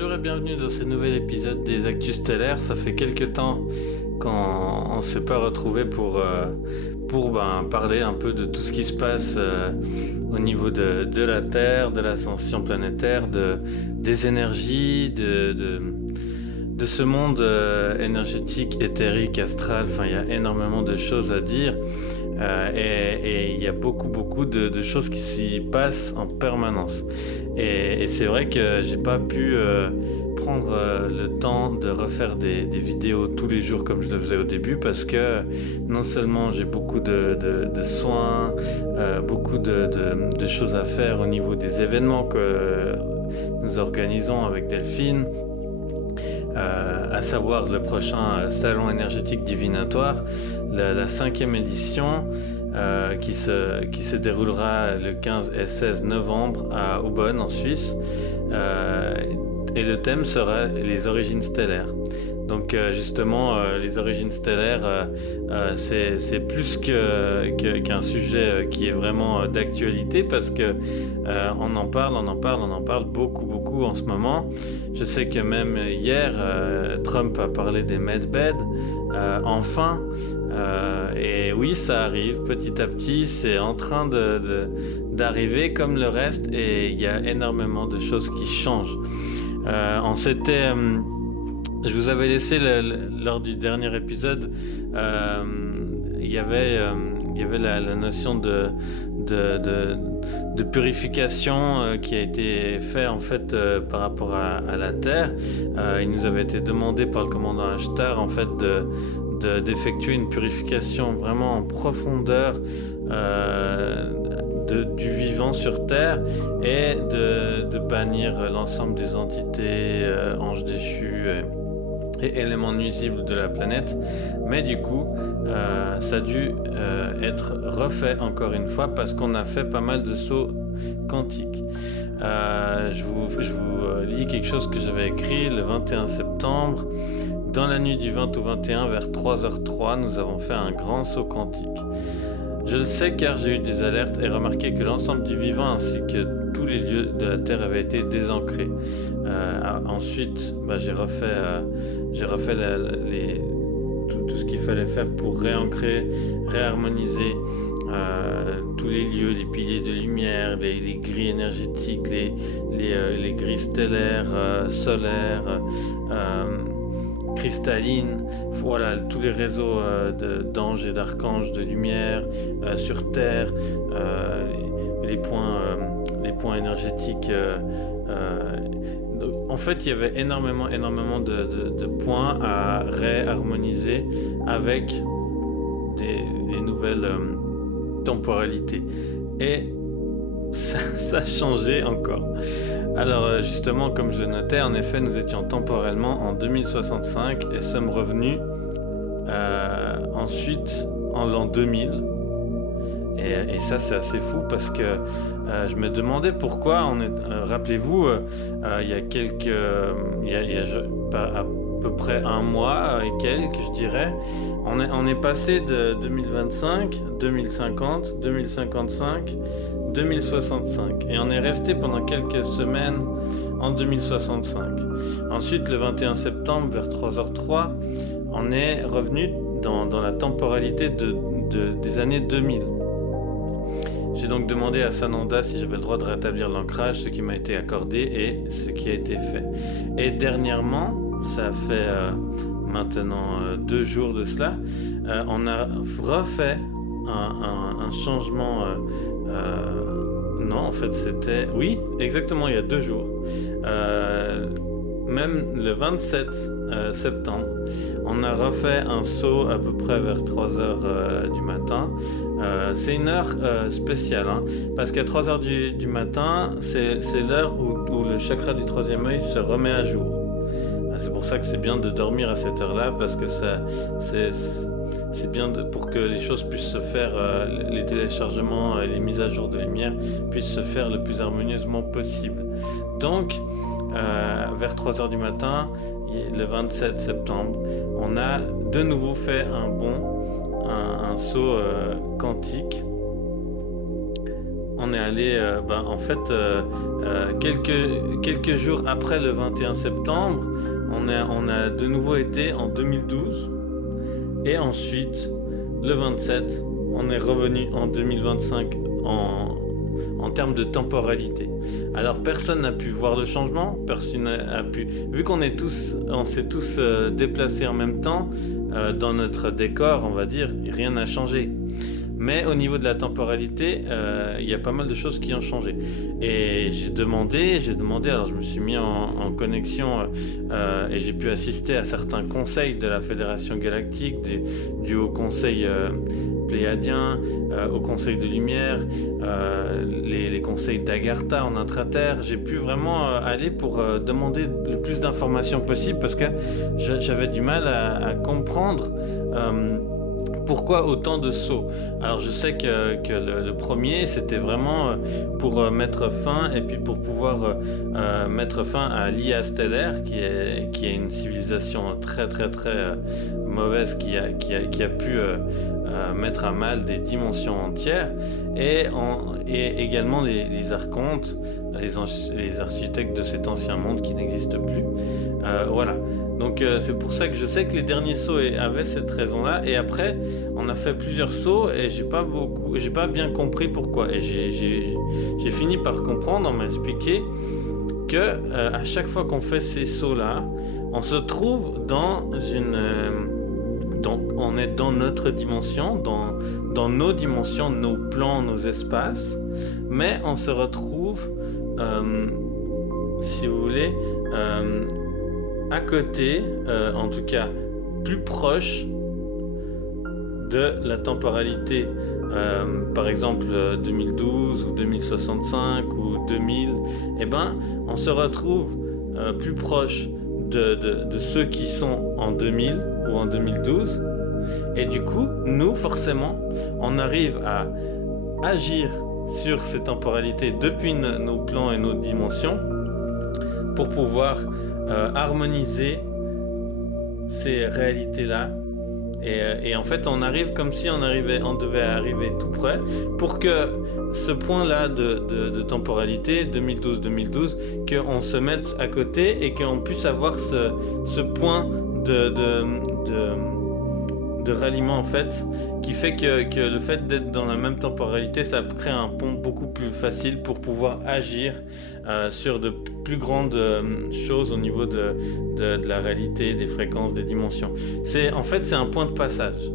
Bonjour et bienvenue dans ce nouvel épisode des Actus Stellaires. Ça fait quelques temps qu'on ne s'est pas retrouvés pour parler un peu de tout ce qui se passe au niveau de la Terre, de l'ascension planétaire, des énergies, de ce monde énergétique, éthérique, astral. Enfin, il y a énormément de choses à dire et il y a beaucoup de choses qui s'y passent en permanence. Et c'est vrai que j'ai pas pu prendre le temps de refaire des vidéos tous les jours comme je le faisais au début, parce que non seulement j'ai beaucoup de soins, beaucoup de choses à faire au niveau des événements que nous organisons avec Delphine, à savoir le prochain salon énergétique divinatoire, la 5e édition, qui se déroulera le 15 et 16 novembre à Aubonne en Suisse, et le thème sera les origines stellaires. Donc justement, les origines stellaires, c'est plus qu'un sujet qui est vraiment d'actualité, parce que on en parle beaucoup en ce moment. Je sais que même hier, Trump a parlé des medbeds, enfin. Et oui, ça arrive petit à petit, c'est en train d'arriver comme le reste, et il y a énormément de choses qui changent. Je vous avais laissé lors du dernier épisode, il y avait la notion de purification qui a été fait en fait par rapport à la Terre. Il nous avait été demandé par le commandant Ashtar en fait d'effectuer une purification vraiment en profondeur du vivant sur Terre, et de bannir l'ensemble des entités, anges déchus et éléments nuisibles de la planète. Mais du coup, ça a dû être refait encore une fois, parce qu'on a fait pas mal de sauts quantiques. Je vous lis quelque chose que j'avais écrit le 21 septembre. Dans la nuit du 20 au 21, vers 3h03, nous avons fait un grand saut quantique. Je le sais car j'ai eu des alertes et remarqué que l'ensemble du vivant ainsi que tous les lieux de la Terre avaient été désancrés. Ensuite, j'ai refait tout ce qu'il fallait faire pour réancrer, réharmoniser tous les lieux, les piliers de lumière, les grilles énergétiques, les grilles stellaires, solaires, cristallines, voilà, tous les réseaux d'anges et d'archanges de lumière sur Terre, les points énergétiques. En fait, il y avait énormément de points à réharmoniser avec des nouvelles temporalités. Et ça a changé encore. Alors justement, comme je le notais, en effet, nous étions temporellement en 2065 et sommes revenus ensuite en l'an 2000. Et ça, c'est assez fou, parce que je me demandais pourquoi. Rappelez-vous, il y a à peu près un mois et quelques, je dirais, on est passé de 2025, 2050, 2055, 2065, et on est resté pendant quelques semaines en 2065. Ensuite, le 21 septembre, vers 3h03, on est revenu dans la temporalité des années 2000. J'ai donc demandé à Sananda si j'avais le droit de rétablir l'ancrage, ce qui m'a été accordé et ce qui a été fait. Et dernièrement, ça fait maintenant 2 jours de cela, on a refait un changement. Non, en fait, c'était... Oui, exactement, il y a 2 jours. Même le 27 septembre, on a refait un saut à peu près vers 3h du matin. C'est une heure spéciale, hein, parce qu'à 3h du matin, c'est l'heure où le chakra du 3e œil se remet à jour. C'est pour ça que c'est bien de dormir à cette heure-là, parce que c'est bien pour que les choses puissent se faire, les téléchargements et les mises à jour de lumière puissent se faire le plus harmonieusement possible. Donc, vers 3h du matin, le 27 septembre, on a de nouveau fait un saut quantique on est allé, en fait, quelques jours après le 21 septembre, on a de nouveau été en 2012. Et ensuite, le 27, on est revenu en 2025 en termes de temporalité. Alors personne n'a pu voir le changement, personne n'a pu... Vu on s'est tous déplacés en même temps, dans notre décor, on va dire, rien n'a changé. Mais au niveau de la temporalité, il y a pas mal de choses qui ont changé. Et j'ai demandé, alors je me suis mis en connexion et j'ai pu assister à certains conseils de la Fédération Galactique, du Haut Conseil Pléiadien, au Conseil de Lumière, les conseils d'Agartha en intraterre. J'ai pu vraiment aller pour demander le plus d'informations possible parce que j'avais du mal à comprendre pourquoi autant de sauts. Alors je sais que le premier c'était vraiment pour mettre fin et puis pour pouvoir mettre fin à l'IA stellaire qui est une civilisation très très très mauvaise qui a pu mettre à mal des dimensions entières et également les archontes, les architectes de cet ancien monde qui n'existent plus. Voilà. Donc c'est pour ça que je sais que les derniers sauts avaient cette raison-là. Et après, on a fait plusieurs sauts et j'ai pas bien compris pourquoi. Et j'ai fini par comprendre, on m'a expliqué que à chaque fois qu'on fait ces sauts-là, on se trouve on est dans notre dimension, dans nos dimensions, nos plans, nos espaces, mais on se retrouve, si vous voulez, à côté, en tout cas plus proche de la temporalité, par exemple 2012 ou 2065 ou 2000, on se retrouve plus proche de ceux qui sont en 2000 ou en 2012, et du coup, nous, forcément, on arrive à agir sur ces temporalités depuis nos plans et nos dimensions pour pouvoir harmoniser ces réalités-là. Et en fait, on arrive comme si on devait arriver tout près pour que ce point-là de temporalité 2012-2012, qu'on se mette à côté et qu'on puisse avoir ce point de ralliement en fait, qui fait que le fait d'être dans la même temporalité, ça crée un pont beaucoup plus facile pour pouvoir agir sur de plus grandes choses au niveau de la réalité, des fréquences, des dimensions. C'est un point de passage.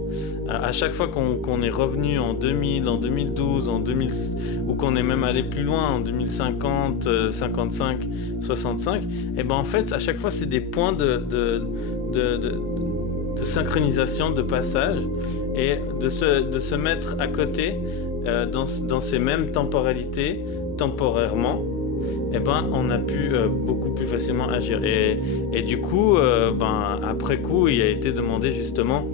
À chaque fois qu'on est revenu en 2000, en 2012, en 2000, ou qu'on est même allé plus loin en 2050, 55, 65, et ben en fait à chaque fois c'est des points de synchronisation, de passage, et de se mettre à côté dans ces mêmes temporalités, temporairement, et on a pu beaucoup plus facilement agir. Et du coup, après coup, il a été demandé justement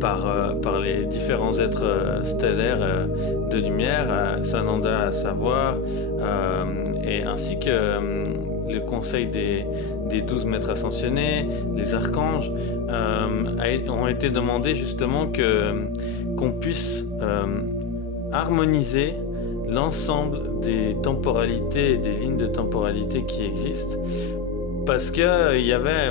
par les différents êtres stellaires de lumière, Sananda à savoir, et ainsi que le conseil des 12 maîtres ascensionnés, les archanges, ont été demandés justement qu'on puisse harmoniser l'ensemble des temporalités et des lignes de temporalité qui existent, parce qu'il y avait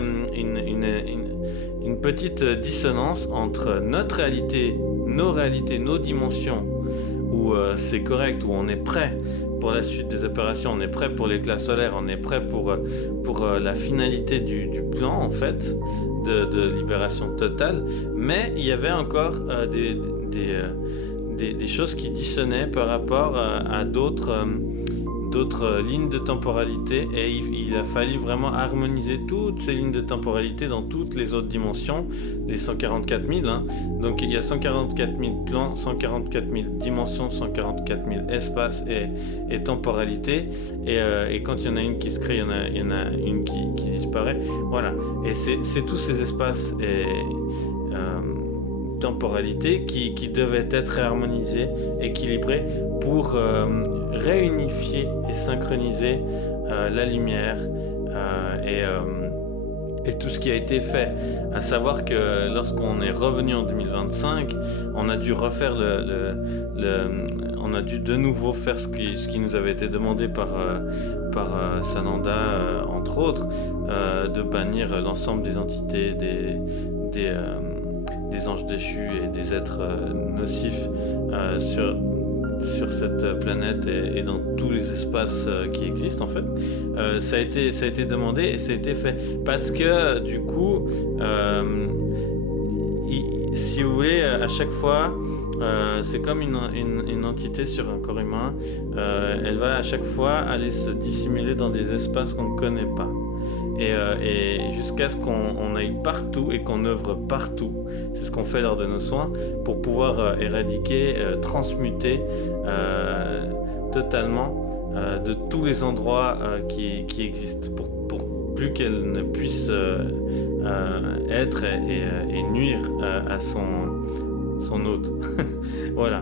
une petite dissonance entre notre réalité, nos dimensions, où c'est correct, où on est prêt pour la suite des opérations, on est prêt pour l'éclat solaire, on est prêt pour la finalité du plan en fait de libération totale, mais il y avait encore des choses qui dissonnaient par rapport à d'autres lignes de temporalité, et il a fallu vraiment harmoniser toutes ces lignes de temporalité dans toutes les autres dimensions, les 144 000, hein. Donc il y a 144 000 plans, 144 000 dimensions, 144 000 espaces et temporalités, et quand il y en a une qui se crée, il y en a une qui disparaît, voilà. Et c'est tous ces espaces et temporalités qui devaient être réharmonisés, équilibrés, pour réunifier et synchroniser la lumière et tout ce qui a été fait. À savoir que lorsqu'on est revenu en 2025, on a dû refaire on a dû de nouveau faire ce qui nous avait été demandé par Sananda, entre autres, de bannir l'ensemble des entités, des anges déchus et des êtres nocifs sur cette planète et dans tous les espaces qui existent en fait. Ça a été demandé et ça a été fait parce que du coup si vous voulez, à chaque fois c'est comme une entité sur un corps humain, elle va à chaque fois aller se dissimuler dans des espaces qu'on ne connaît pas. Et jusqu'à ce qu'on aille partout et qu'on œuvre partout. C'est ce qu'on fait lors de nos soins pour pouvoir éradiquer, transmuter totalement de tous les endroits qui existent pour plus qu'elle ne puisse être et nuire à son hôte. Voilà.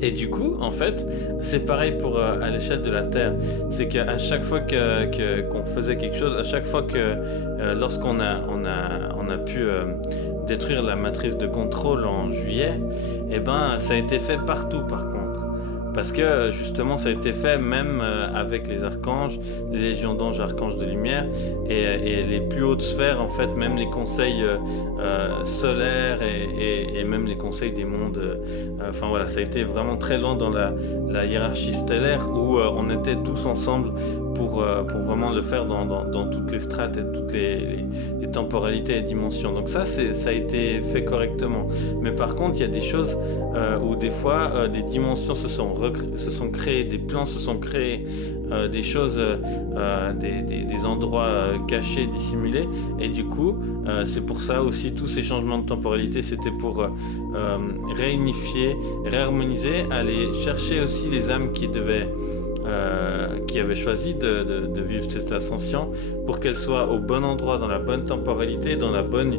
Et du coup, en fait, c'est pareil pour à l'échelle de la Terre. C'est qu'à chaque fois qu'on faisait quelque chose, à chaque fois que lorsqu'on a pu détruire la matrice de contrôle en juillet, eh ben, ça a été fait partout par contre. Parce que justement, ça a été fait même avec les archanges, les légions d'anges, archanges de lumière, et les plus hautes sphères, en fait, même les conseils solaires et même les conseils des mondes. Enfin voilà, ça a été vraiment très loin dans la hiérarchie stellaire où on était tous ensemble pour vraiment le faire dans toutes les strates et toutes les temporalités et dimensions. Donc ça a été fait correctement. Mais par contre, il y a des choses où des fois des dimensions se sont créées, des plans se sont créés, des choses, des endroits cachés, dissimulés. Et du coup, c'est pour ça aussi tous ces changements de temporalité, c'était pour réunifier, réharmoniser, aller chercher aussi les âmes qui avaient choisi de vivre cette ascension pour qu'elles soient au bon endroit, dans la bonne temporalité, dans la bonne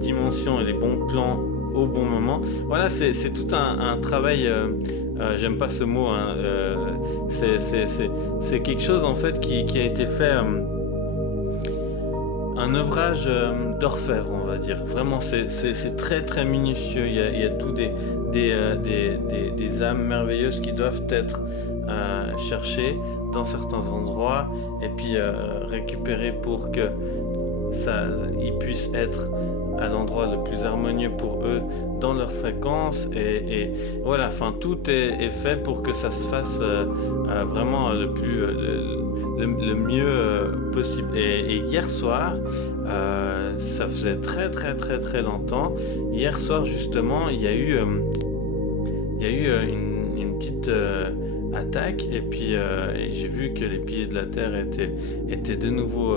dimension et les bons plans au bon moment. Voilà, c'est tout un travail, j'aime pas ce mot, hein, c'est quelque chose en fait qui a été fait, un œuvrage d'orfèvre, on va dire. Vraiment, c'est très très minutieux, il y a tout des âmes merveilleuses qui doivent être cherchées dans certains endroits et puis récupérées pour que ils puissent être à l'endroit le plus harmonieux pour eux dans leur fréquence et voilà, enfin tout est fait pour que ça se fasse vraiment le mieux possible. Et hier soir, ça faisait très très très très longtemps. Hier soir justement, il y a eu une petite attaque et puis et j'ai vu que les piliers de la Terre étaient de nouveau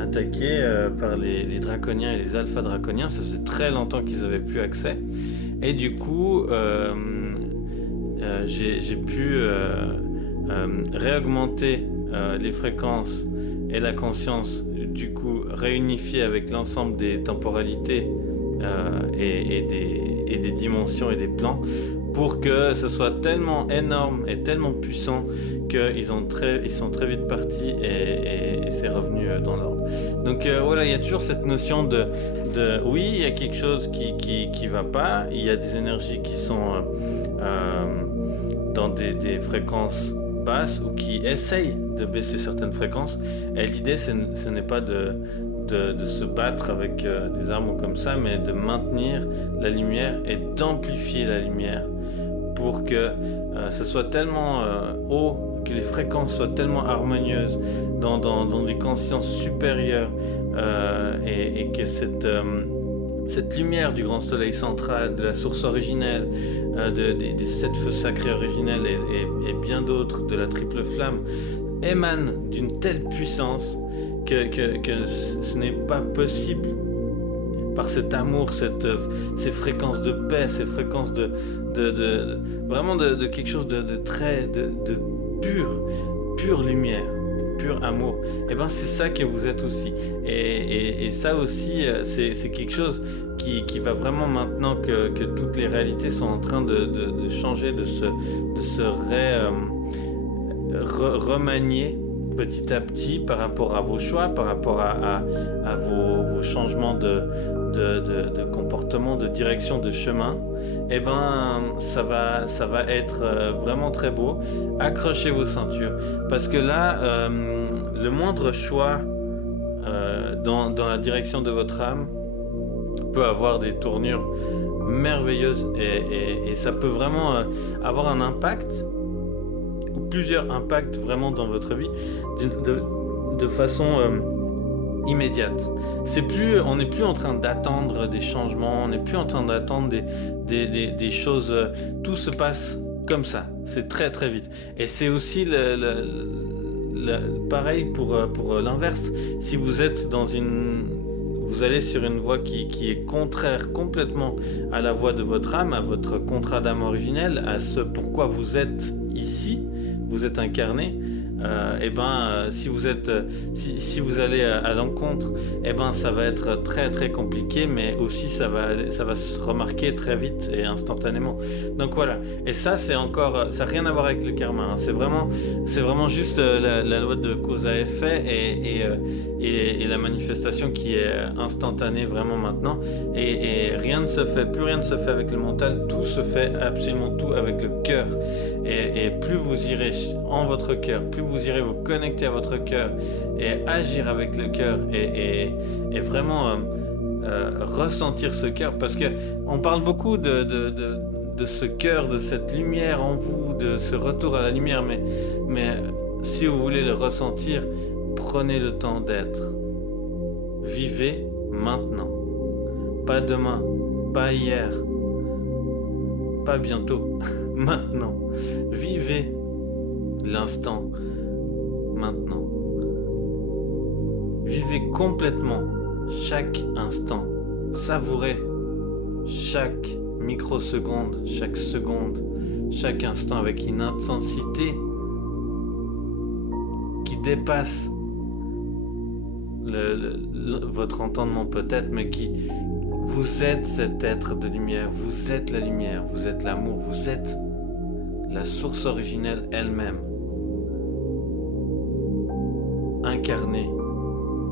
attaqués par les draconiens et les alpha draconiens. Ça faisait très longtemps qu'ils avaient plus accès et du coup j'ai pu réaugmenter les fréquences et la conscience, du coup réunifier avec l'ensemble des temporalités et des dimensions et des plans pour que ce soit tellement énorme et tellement puissant qu'ils sont très vite partis et c'est revenu dans l'ordre. Donc voilà, il y a toujours cette notion de oui, il y a quelque chose qui va pas, il y a des énergies qui sont dans des fréquences basses ou qui essayent de baisser certaines fréquences, et l'idée ce n'est pas de se battre avec des armes comme ça, mais de maintenir la lumière et d'amplifier la lumière pour que ce soit tellement haut, que les fréquences soient tellement harmonieuses dans des consciences supérieures et que cette lumière du grand soleil central, de la source originelle, des 7 feux sacrés originels et bien d'autres, de la triple flamme, émane d'une telle puissance que ce n'est pas possible par cet amour, ces fréquences de paix, ces fréquences vraiment de quelque chose de très pure lumière, pur amour. Et ben c'est ça que vous êtes aussi. Et ça aussi, c'est quelque chose qui va vraiment, maintenant que toutes les réalités sont en train de changer, de se remanier petit à petit par rapport à vos choix, par rapport à vos changements de comportement, de direction, de chemin, eh ben ça va être vraiment très beau. Accrochez vos ceintures parce que là, le moindre choix dans la direction de votre âme peut avoir des tournures merveilleuses et ça peut vraiment avoir un impact ou plusieurs impacts vraiment dans votre vie de façon immédiate. On n'est plus en train d'attendre des changements, on n'est plus en train d'attendre des choses, tout se passe comme ça, c'est très très vite. Et c'est aussi pareil pour l'inverse. Si vous êtes vous allez sur une voie qui est contraire complètement à la voie de votre âme, à votre contrat d'âme originel, à ce pourquoi vous êtes ici, vous êtes incarné, si vous allez à l'encontre, ça va être très très compliqué, mais aussi ça va se remarquer très vite et instantanément. Donc voilà. Et ça ça n'a rien à voir avec le karma, hein. C'est vraiment juste la loi de cause à effet et la manifestation qui est instantanée vraiment maintenant. Et plus rien ne se fait avec le mental, tout se fait absolument tout avec le cœur. Et plus vous irez en votre cœur, plus vous irez vous connecter à votre cœur et agir avec le cœur et vraiment ressentir ce cœur, parce que on parle beaucoup de ce cœur, de cette lumière en vous, de ce retour à la lumière, mais si vous voulez le ressentir, prenez le temps d'être. Vivez maintenant, pas demain, pas hier, pas bientôt. Maintenant, vivez l'instant maintenant. Vivez complètement chaque instant. Savourez chaque microseconde, chaque seconde, chaque instant avec une intensité qui dépasse votre entendement peut-être, mais qui vous êtes cet être de lumière, vous êtes la lumière, vous êtes l'amour, vous êtes la source originelle elle-même. Incarnez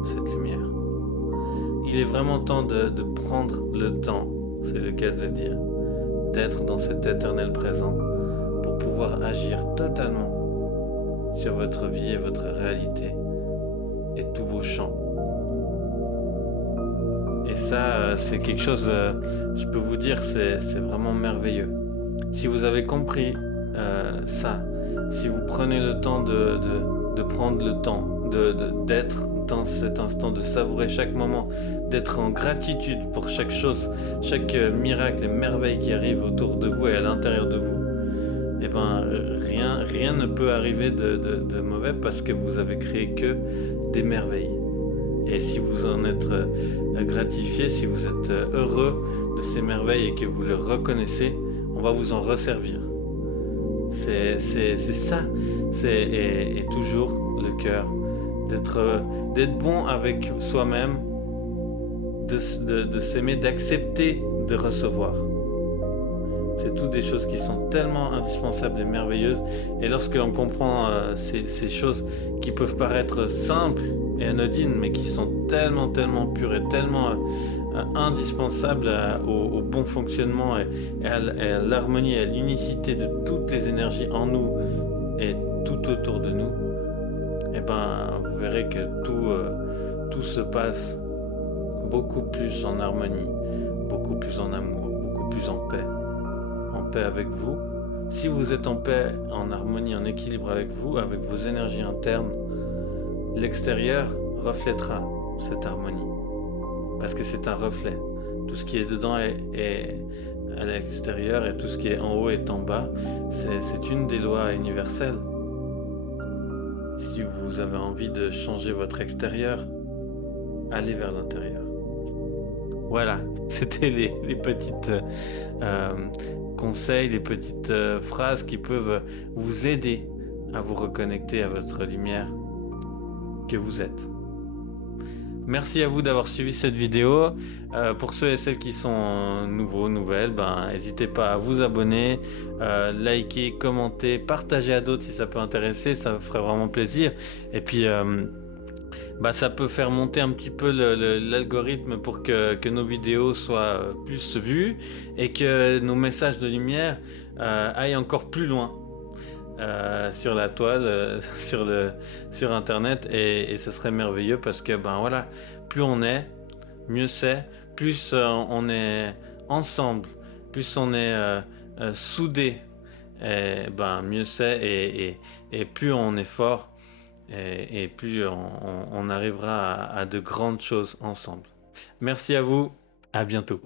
cette lumière. Il est vraiment temps de prendre le temps, c'est le cas de le dire, d'être dans cet éternel présent pour pouvoir agir totalement sur votre vie et votre réalité et tous vos champs. Et ça, c'est quelque chose, je peux vous dire, c'est vraiment merveilleux. Si vous avez compris ça, si vous prenez le temps de prendre le temps d'être dans cet instant, de savourer chaque moment, d'être en gratitude pour chaque chose, chaque miracle et merveille qui arrive autour de vous et à l'intérieur de vous, rien ne peut arriver de mauvais, parce que vous avez créé que des merveilles. Et si vous en êtes gratifié, si vous êtes heureux de ces merveilles et que vous les reconnaissez, on va vous en resservir. C'est ça. Et toujours le cœur, d'être bon avec soi-même, de s'aimer, d'accepter de recevoir. C'est toutes des choses qui sont tellement indispensables et merveilleuses. Et lorsque l'on comprend ces choses qui peuvent paraître simples et anodines, mais qui sont tellement pures et tellement indispensables au bon fonctionnement et à l'harmonie et à l'unicité de toutes les énergies en nous et tout autour de nous, vous verrez que tout se passe beaucoup plus en harmonie, beaucoup plus en amour, beaucoup plus en paix avec vous. Si vous êtes en paix, en harmonie, en équilibre avec vous, avec vos énergies internes, l'extérieur reflètera cette harmonie, parce que c'est un reflet. Tout ce qui est dedans est à l'extérieur, et tout ce qui est en haut est en bas. C'est une des lois universelles. Si vous avez envie de changer votre extérieur, allez vers l'intérieur. Voilà, c'était les petites conseils, les petites phrases qui peuvent vous aider à vous reconnecter à votre lumière que vous êtes. Merci à vous d'avoir suivi cette vidéo. Pour ceux et celles qui sont nouveaux, nouvelles, n'hésitez pas à vous abonner, liker, commenter, partager à d'autres si ça peut intéresser, ça ferait vraiment plaisir. Et puis ça peut faire monter un petit peu l'algorithme pour que nos vidéos soient plus vues et que nos messages de lumière aillent encore plus loin sur la toile, sur internet, et ce serait merveilleux parce que voilà, plus on est, mieux c'est, plus on est ensemble, plus on est soudés, et mieux c'est, et plus on est fort, et plus on arrivera à de grandes choses ensemble. Merci à vous, à bientôt.